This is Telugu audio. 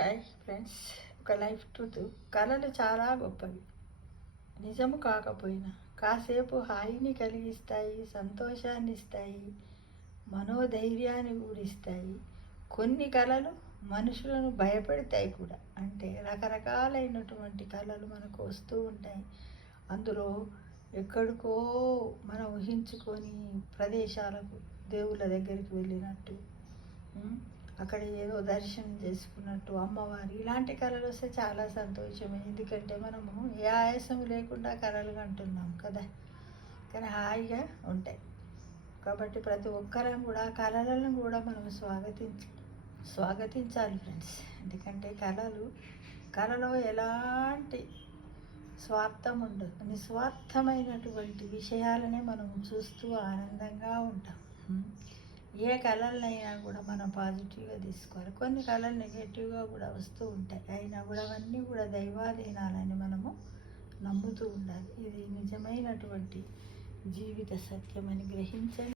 హాయ్ ఫ్రెండ్స్, ఒక లైఫ్ ట్రూత్. కళలు చాలా గొప్పవి. నిజము కాకపోయినా కాసేపు హాయిని కలిగిస్తాయి, సంతోషాన్ని ఇస్తాయి, మనోధైర్యాన్ని కూడిస్తాయి. కొన్ని కళలు మనుషులను భయపెడతాయి కూడా. అంటే రకరకాలైనటువంటి కళలు మనకు వస్తూ ఉంటాయి. అందులో ఎక్కడికో మనం ఊహించుకొని ప్రదేశాలకు, దేవుళ్ళ దగ్గరికి వెళ్ళినట్టు, అక్కడ ఏదో దర్శనం చేసుకున్నట్టు, అమ్మవారు, ఇలాంటి కళలు వస్తే చాలా సంతోషమే. ఎందుకంటే మనము ఏ ఆయాసం లేకుండా కళలు కంటున్నాం కదా, కానీ హాయిగా ఉంటాయి. కాబట్టి ప్రతి ఒక్కరం కూడా కళలను కూడా మనం స్వాగతించాలి ఫ్రెండ్స్. ఎందుకంటే కళలో ఎలాంటి స్వార్థం ఉండదు. నిస్వార్థమైనటువంటి విషయాలనే మనం చూస్తూ ఆనందంగా ఉంటాం. ఏ కళలనైనా కూడా మనం పాజిటివ్గా తీసుకోవాలి. కొన్ని కళలు నెగటివ్గా కూడా వస్తూ ఉంటాయి. అయినా కూడా అవన్నీ కూడా దైవాధీనాలని మనము నమ్ముతూ ఉండాలి. ఇది నిజమైనటువంటి జీవిత సత్యమని గ్రహించండి.